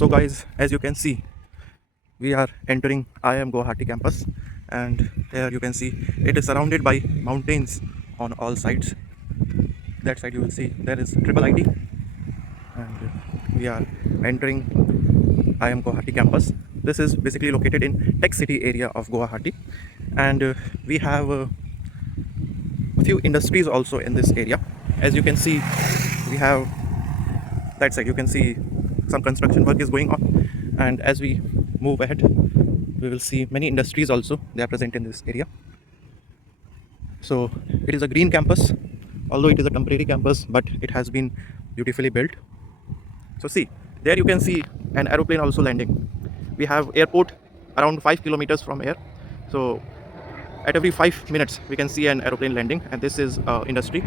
So guys, as you can see, we are entering IIM Guwahati campus, and here you can see it is surrounded by mountains on all sides. That side you will see there is triple IT, and we are entering IIM Guwahati campus. This is basically located in Tech City area of Guwahati, and we have a few industries also in this area. As you can see, we have that side you can see some construction work is going on, and as we move ahead we will see many industries also, they are present in this area. So it is a green campus, although it is a temporary campus, but it has been beautifully built. So see, there you can see an aeroplane also landing. We have airport around 5 kilometers from here, so at every 5 minutes we can see an aeroplane landing, and this is industry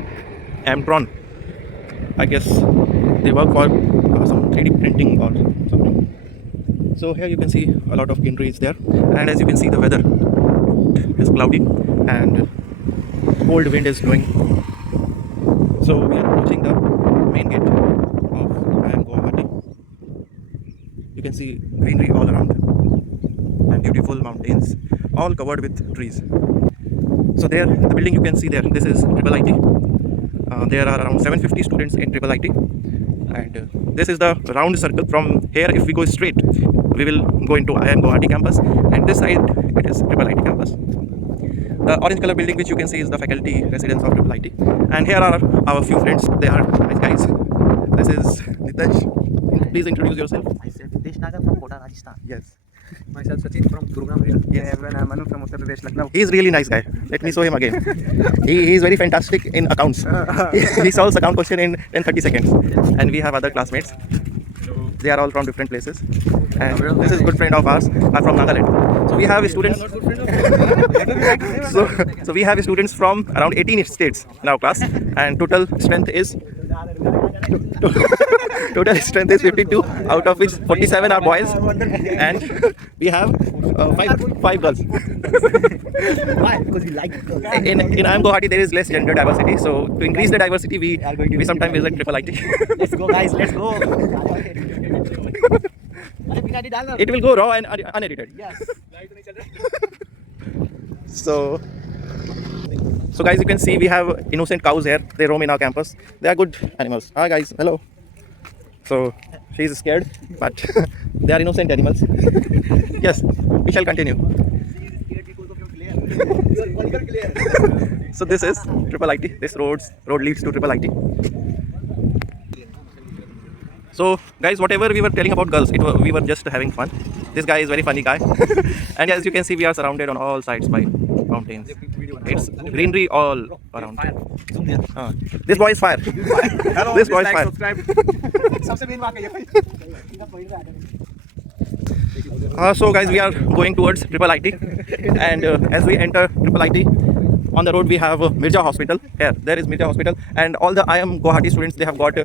Amtron. I guess they work for some 3D printing or something. So here you can see a lot of greenery is there, and as you can see the weather is cloudy and cold wind is blowing. So we are approaching the main gate of IIM Guwahati. You can see greenery all around and beautiful mountains all covered with trees. So there, the building you can see there, this is Triple IT. There are around 750 students in Triple IT, and this is the round circle. From here, if we go straight, we will go into IIM Guwahati campus, and this side it is Triple IT campus. The orange color building which you can see is the faculty residence of Triple IT, and here are our few friends. They are nice guys. This is Nitesh. Please introduce yourself. Myself Nitesh Nagar from Kota, Rajasthan. Yes. Myself Sachin from Gurugram. Yes. Everyone, I'm Manu from Uttar Pradesh, Lucknow. He is really nice guy. Let me show him again. He is very fantastic in accounts. He solves account question in 30 seconds. And we have other classmates. They are all from different places. And this is a good friend of ours, are from Nagaland. So we have students. So we have students from around 18 states in our class, and total strength is 52, out of which 47 are boys, and we have five girls. Why? Because we like girls. In IIM Guwahati there is less gender diversity, so to increase the diversity we sometimes visit Triple IT. Let's go, guys. Let's go. It will go raw and unedited. Yes. So guys, you can see we have innocent cows here. They roam in our campus. They are good animals. Hi guys, hello. So she is scared, but they are innocent animals. Yes, we shall continue. So this is Triple IT. This road leads to Triple IT. So guys, whatever we were telling about girls, we were just having fun. This guy is very funny guy. And as you can see, we are surrounded on all sides by mountains. It's greenery all around. This boy is fire. Hello, This boy is like, fire. subscribe. सबसे main बात है So guys, we are going towards Triple IT, and as we enter Triple IT, on the road we have Mirja Hospital. Here, there is Mirja Hospital, and all the IIM Guwahati students, they have got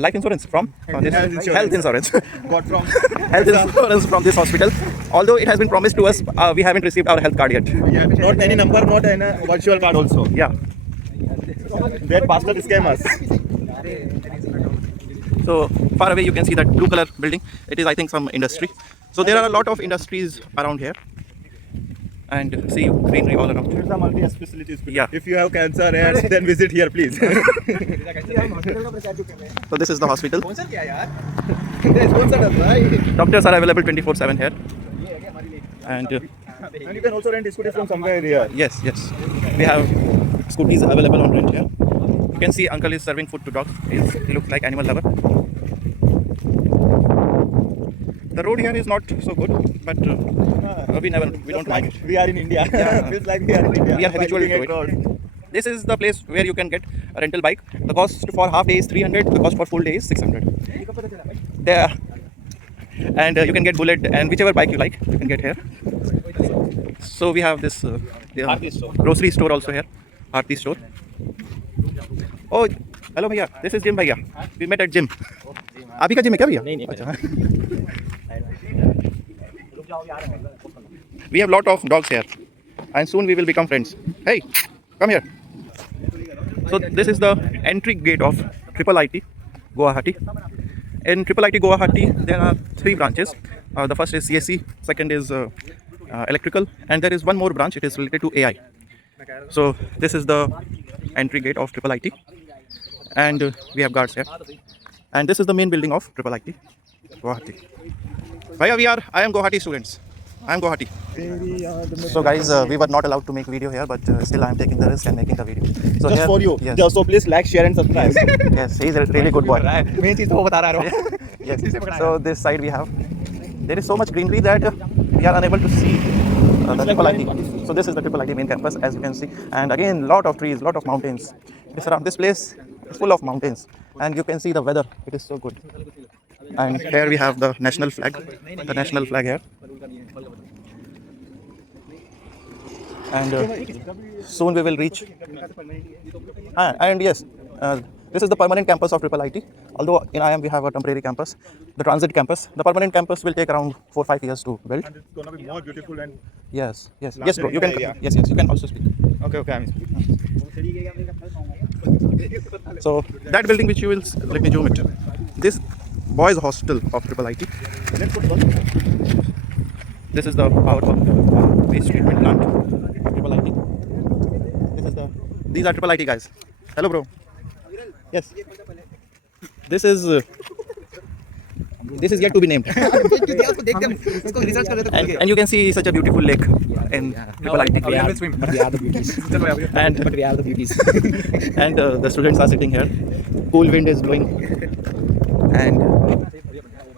life insurance from this health insurance. Got from Health insurance from this hospital. Although it has been promised to us, we haven't received our health card yet. Yeah, not any number, not any virtual card also. Yeah. That bastard scam us. So far away you can see that blue color building. It is, I think, some industry. So there are a lot of industries around here, and see greenery all around. It's a multi-specialty hospital. Yeah. If you have cancer, then visit here, please. So this is the hospital. Sponsor क्या यार? Doctors are available 24/7 here, and And you can also rent scooty from somewhere here. yes, we have scooties available on rent here. You can see uncle is serving food to dogs. He looks like animal lover. The road here is not so good, but we don't mind it. We are in India. Yeah. Feels like we are in India. We are habitual By to looking at it. road. This is the place where you can get a rental bike. The cost for half day is 300. The cost for full day is 600. There, and you can get bullet and whichever bike you like, you can get here. So we have this Aarti store. grocery store also here, Aarti store. Oh, hello भैया. This is gym भैया. We met at gym. आप ही का gym है क्या भैया? नहीं, अच्छा. We have lot of dogs here, and soon we will become friends. Hey, come here. So this is the entry gate of Triple IT Guwahati. In IIIT Guwahati, there are 3 branches. The first is CSE, second is electrical, and there is one more branch. It is related to AI. So this is the entry gate of IIIT, and we have guards here. And this is the main building of IIIT Guwahati. Bhaiya, I am Guwahati students. I am Guwahati. So guys, we were not allowed to make video here, but still I am taking the risk and making the video. So Just here, for you. Yes. Just so please like, share, and subscribe. Yes, he is a really good boy. Main चीज तो वो बता रहा है Yes. So this side we have. There is so much greenery that we are unable to see the IIIT. So this is the IIIT main campus, as you can see. And again, lot of trees, lot of mountains. It's around this place is full of mountains, and you can see the weather. It is so good. And here we have the national flag. The national flag here. And soon we will reach. And yes, this is the permanent campus of IIIT. Although in IIM we have a temporary campus, the transit campus. The permanent campus will take around 4-5 years to build. And it's gonna be more beautiful and Yes, bro. You can. area. Yes, you can also speak. okay. I'm So that building which you will let me zoom it. This boys' hostel of IIIT. Let's go to the This is the power waste treatment plant. IIIT. This is the. These are IIIT guys. Hello, bro. Yes. This is. This is yet to be named. उसको देखते हैं उसको research कर लेते हैं And you can see such a beautiful lake in IIIT. we will swim but we are the beauties And but we are the beauties and the students are sitting here. Cool wind is blowing, and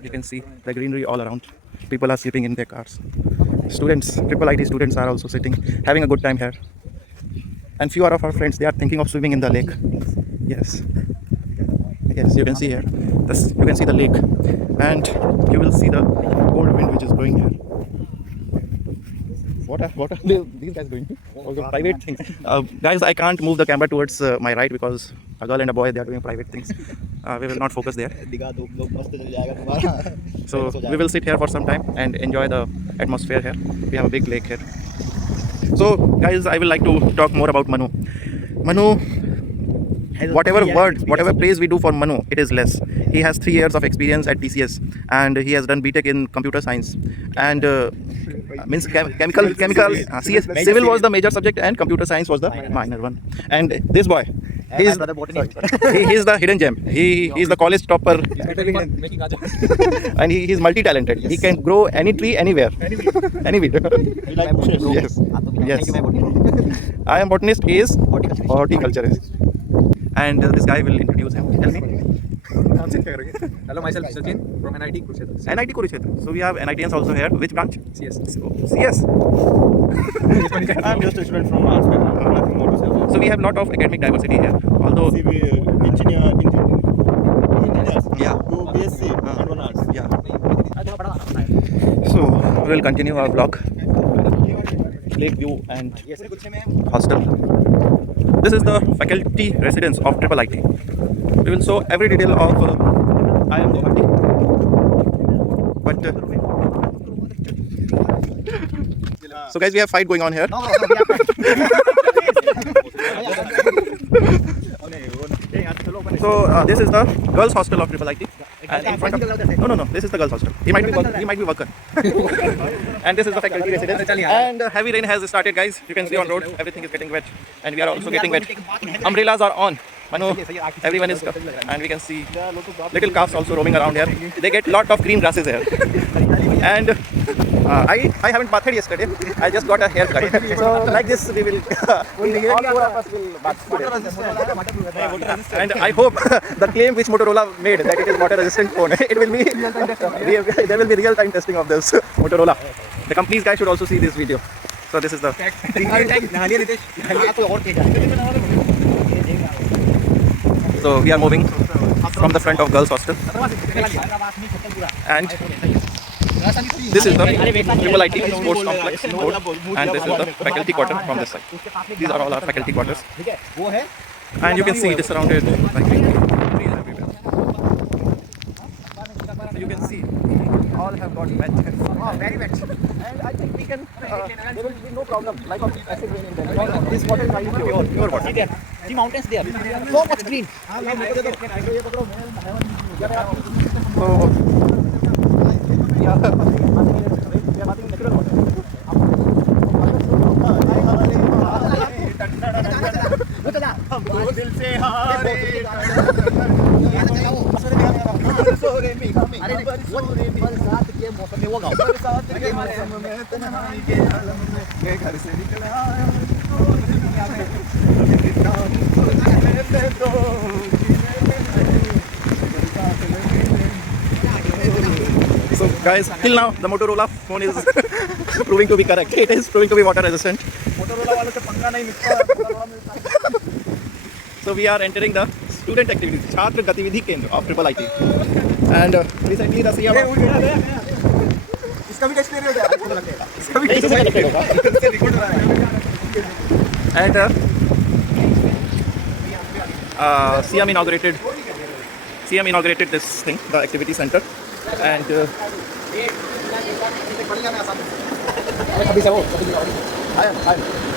you can see the greenery all around. People are sleeping in their cars. Students, IIIT students are also sitting, having a good time here. And few of our friends, they are thinking of swimming in the lake. Yes, you can see here. You can see the lake, and you will see the cold wind which is blowing here. What are these guys doing? Also private things. Guys, I can't move the camera towards my right because a girl and a boy, they are doing private things. We will not focus there. दिखा दो लोग मस्त चल जाएगा तुम्हारा So we will sit here for some time and enjoy the atmosphere here. We have a big lake here. So guys, I will like to talk more about Manu. Manu, whatever praise we do for Manu, it is less. He has 3 years of experience at TCS, and he has done BTech in computer science, and means chemical CS, civil was the major subject and computer science was the minor one. And this boy, he is the hidden gem. He is the college topper, and he is multi-talented. He can grow any tree anywhere, anywhere. You like bushes? Yes. I am botanist. He is horticulturist. And this guy will introduce him. Tell me. hello myself Sachin from NIT Kurukshetra NIT Kurukshetra. So we have NITians also here. Which branch? CS CS. I'm just a student from arts background. Nothing more to say. So we have lot of academic diversity here. Although See, we engineers. Yeah. Two BSc and one arts. Yeah. So we will continue our vlog. Lakeview and hostel. This is the faculty residence of IIIT. We will show every detail of IIM Guwahati. But so guys, we have fight going on here. So this is the girls' hostel of IIIT. And in front of no, this is the girls' hostel. He might be worker. And this is the faculty residence. And heavy rain has started, guys. You can see on road, everything is getting wet, and we are also getting wet. Umbrellas are on. Manu, everyone is, and we can see little calves also roaming around here. They get lot of green grasses here. And I haven't bathed yesterday. I just got a haircut. So like this, we will all 4 of us will bath today. And I hope the claim which Motorola made that it is water resistant phone, it will be there will be real time testing of this Motorola. The company's guys should also see this video. So this is the so we are moving from the front of girls hostel, and this is the IIIT sports complex road, and this is the faculty quarter from this side. These are all our faculty quarters, and you can see it is surrounded by trees everywhere. So you can see all have got wet. Very wet. And I think we can. There will be no problem. Like of acid rain in there. This water is highly pure water. the mountains there so much green So, yeah. दिल से हारे बरसात के मौसम में वो गाओ बरसात के मौसम में तन्हाई के आलम में मैं घर से निकला So guys, till now the Motorola phone is proving to be correct. It is proving to be water resistant. Motorola वालों से पंगा नहीं मिलता So we are entering the student activities, छात्र गतिविधि केंद्र of Triple IT. And recently the CM इसका भी टेस्ट हो गया फोटो लगेगा इसका भी कैसे connected होगा? इससे रिकॉर्ड हो रहा है And CM inaugurated this thing, the activity center, and कभी से वो कभी